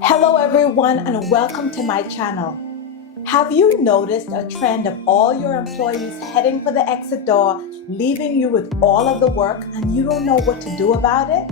Hello everyone and welcome to my channel. Have you noticed a trend of all your employees heading for the exit door, leaving you with all of the work and you don't know what to do about it?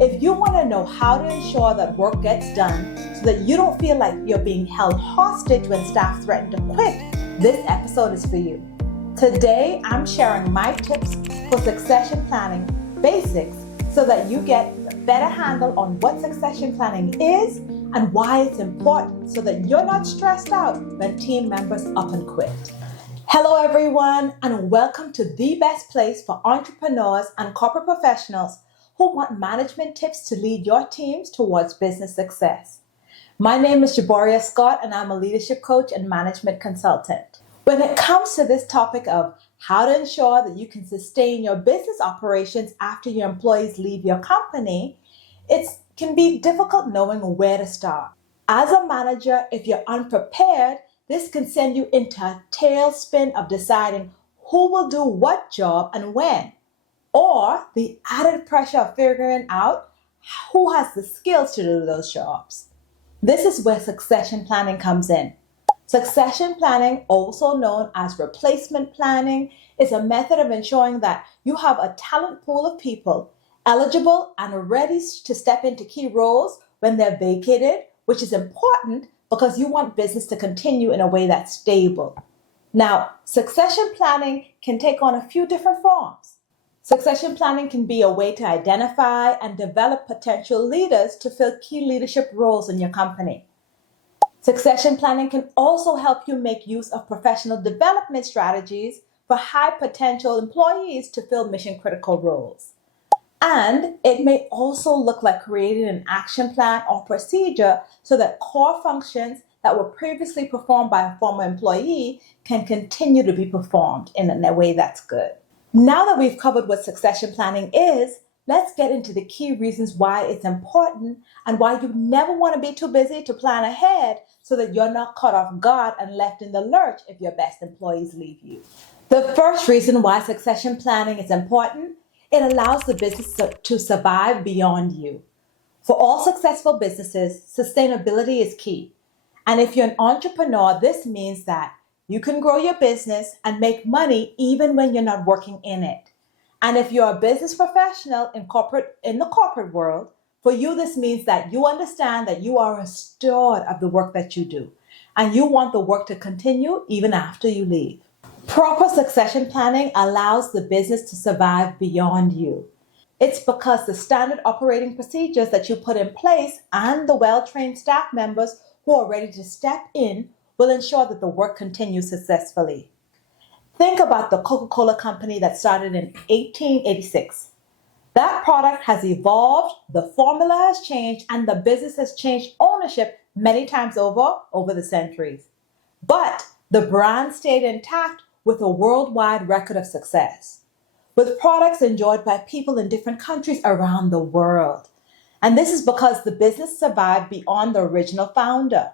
If you want to know how to ensure that work gets done so that you don't feel like you're being held hostage when staff threaten to quit, this episode is for you. Today, I'm sharing my tips for succession planning basics so that you get a better handle on what succession planning is and why it's important so that you're not stressed out when team members up and quit. Hello everyone and welcome to the best place for entrepreneurs and corporate professionals who want management tips to lead your teams towards business success. My name is Jaboria Scott and I'm a leadership coach and management consultant. When it comes to this topic of how to ensure that you can sustain your business operations after your employees leave your company, it can be difficult knowing where to start. As a manager, if you're unprepared, this can send you into a tailspin of deciding who will do what job and when, or the added pressure of figuring out who has the skills to do those jobs. This is where succession planning comes in. Succession planning, also known as replacement planning, is a method of ensuring that you have a talent pool of people eligible and ready to step into key roles when they're vacated, which is important because you want business to continue in a way that's stable. Now, succession planning can take on a few different forms. Succession planning can be a way to identify and develop potential leaders to fill key leadership roles in your company. Succession planning can also help you make use of professional development strategies for high potential employees to fill mission critical roles. And it may also look like creating an action plan or procedure so that core functions that were previously performed by a former employee can continue to be performed in a way that's good. Now that we've covered what succession planning is, let's get into the key reasons why it's important and why you never want to be too busy to plan ahead so that you're not caught off guard and left in the lurch if your best employees leave you. The first reason why succession planning is important, it allows the business to survive beyond you. For all successful businesses, sustainability is key. And if you're an entrepreneur, this means that you can grow your business and make money even when you're not working in it. And if you're a business professional in the corporate world, for you this means that you understand that you are a steward of the work that you do, and you want the work to continue even after you leave. Proper succession planning allows the business to survive beyond you. It's because the standard operating procedures that you put in place and the well-trained staff members who are ready to step in will ensure that the work continues successfully. Think about the Coca-Cola company that started in 1886. That product has evolved, the formula has changed, and the business has changed ownership many times over the centuries. But the brand stayed intact with a worldwide record of success, with products enjoyed by people in different countries around the world. And this is because the business survived beyond the original founder.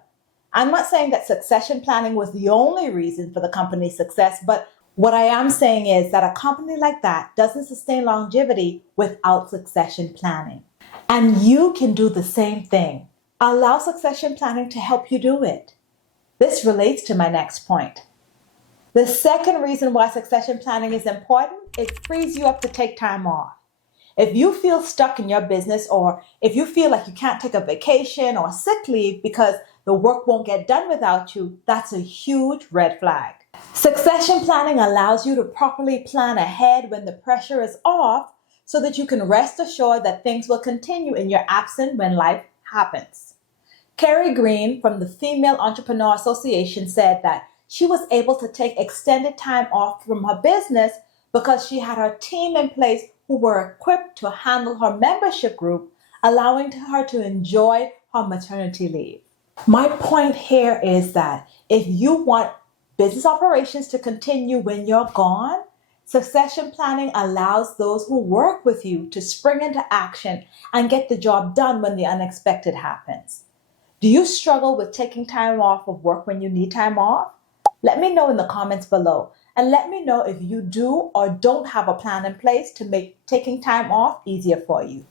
I'm not saying that succession planning was the only reason for the company's success, but what I am saying is that a company like that doesn't sustain longevity without succession planning. And you can do the same thing. Allow succession planning to help you do it. This relates to my next point. The second reason why succession planning is important, it frees you up to take time off. If you feel stuck in your business, or if you feel like you can't take a vacation or sick leave because the work won't get done without you, that's a huge red flag. Succession planning allows you to properly plan ahead when the pressure is off so that you can rest assured that things will continue in your absence when life happens. Carrie Green from the Female Entrepreneur Association said that she was able to take extended time off from her business because she had her team in place who were equipped to handle her membership group, allowing her to enjoy her maternity leave. My point here is that if you want business operations to continue when you're gone, succession planning allows those who work with you to spring into action and get the job done when the unexpected happens. Do you struggle with taking time off of work when you need time off? Let me know in the comments below, and let me know if you do or don't have a plan in place to make taking time off easier for you.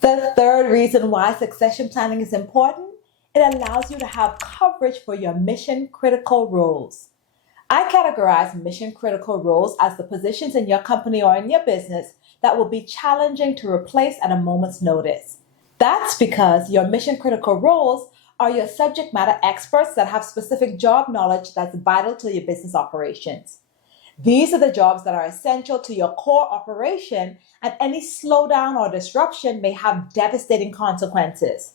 The third reason why succession planning is important, it allows you to have coverage for your mission critical roles. I categorize mission critical roles as the positions in your company or in your business that will be challenging to replace at a moment's notice. That's because your mission critical roles are your subject matter experts that have specific job knowledge that's vital to your business operations. These are the jobs that are essential to your core operation, and any slowdown or disruption may have devastating consequences.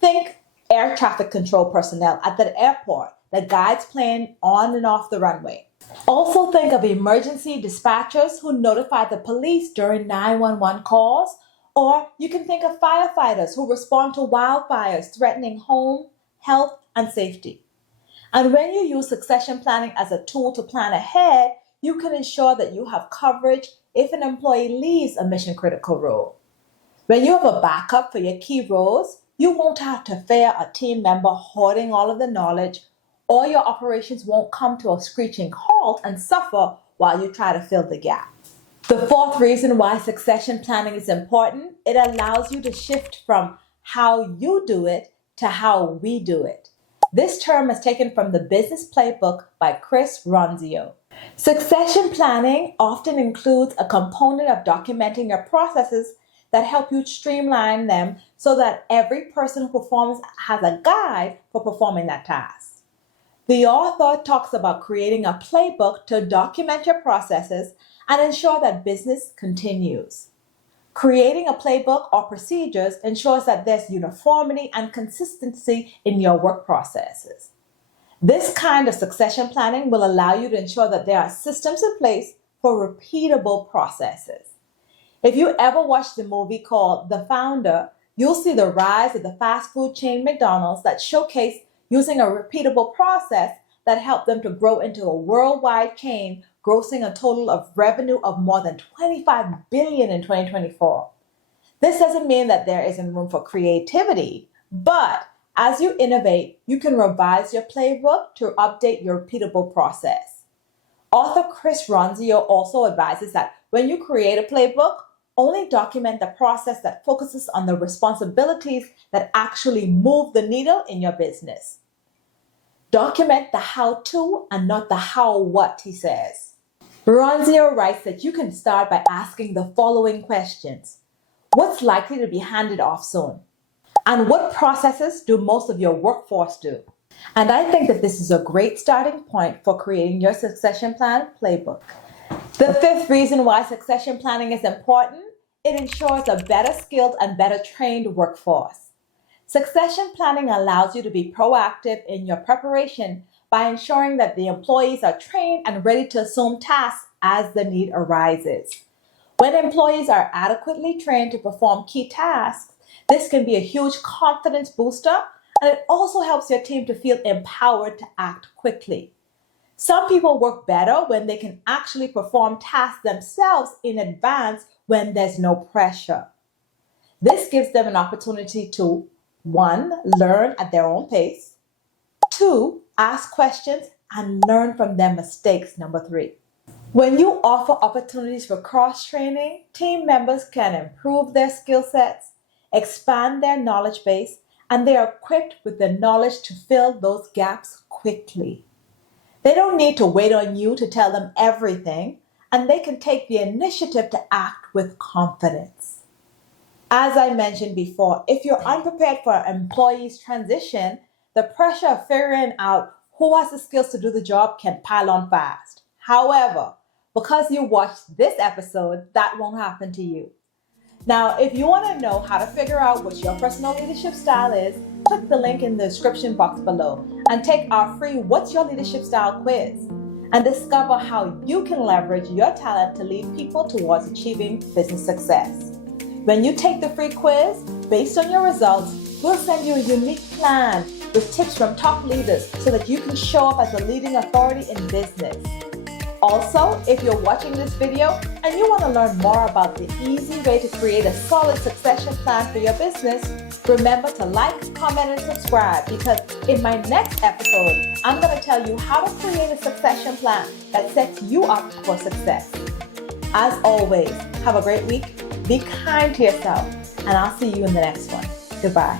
Think air traffic control personnel at the airport that guides plane on and off the runway. Also think of emergency dispatchers who notify the police during 911 calls, or you can think of firefighters who respond to wildfires threatening home, health, and safety. And when you use succession planning as a tool to plan ahead, you can ensure that you have coverage if an employee leaves a mission critical role. When you have a backup for your key roles, you won't have to fear a team member hoarding all of the knowledge, or your operations won't come to a screeching halt and suffer while you try to fill the gap. The fourth reason why succession planning is important, it allows you to shift from how you do it to how we do it. This term is taken from the Business Playbook by Chris Ronzio. Succession planning often includes a component of documenting your processes that help you streamline them so that every person who performs has a guide for performing that task. The author talks about creating a playbook to document your processes and ensure that business continues. Creating a playbook or procedures ensures that there's uniformity and consistency in your work processes. This kind of succession planning will allow you to ensure that there are systems in place for repeatable processes. If you ever watched the movie called The Founder, you'll see the rise of the fast food chain McDonald's that showcased using a repeatable process that helped them to grow into a worldwide chain, grossing a total of revenue of more than $25 billion in 2024. This doesn't mean that there isn't room for creativity, but as you innovate, you can revise your playbook to update your repeatable process. Author Chris Ronzio also advises that when you create a playbook, only document the process that focuses on the responsibilities that actually move the needle in your business. Document the how-to and not the how-what, he says. Ronzio writes that you can start by asking the following questions. What's likely to be handed off soon? And what processes do most of your workforce do? And I think that this is a great starting point for creating your succession plan playbook. The fifth reason why succession planning is important, it ensures a better skilled and better trained workforce. Succession planning allows you to be proactive in your preparation by ensuring that the employees are trained and ready to assume tasks as the need arises. When employees are adequately trained to perform key tasks, this can be a huge confidence booster, and it also helps your team to feel empowered to act quickly. Some people work better when they can actually perform tasks themselves in advance when there's no pressure. This gives them an opportunity to 1. Learn at their own pace. 2. Ask questions and learn from their mistakes. 3. When you offer opportunities for cross-training, team members can improve their skill sets, expand their knowledge base, and they are equipped with the knowledge to fill those gaps quickly. They don't need to wait on you to tell them everything, and they can take the initiative to act with confidence. As I mentioned before, if you're unprepared for an employee's transition, the pressure of figuring out who has the skills to do the job can pile on fast. However, because you watched this episode, that won't happen to you. Now, if you want to know how to figure out what your personal leadership style is, click the link in the description box below and take our free What's Your Leadership Style quiz and discover how you can leverage your talent to lead people towards achieving business success. When you take the free quiz, based on your results, we'll send you a unique plan with tips from top leaders so that you can show up as a leading authority in business. Also, if you're watching this video and you want to learn more about the easy way to create a solid succession plan for your business, remember to like, comment, and subscribe, because in my next episode, I'm going to tell you how to create a succession plan that sets you up for success. As always, have a great week. Be kind to yourself and I'll see you in the next one. Goodbye.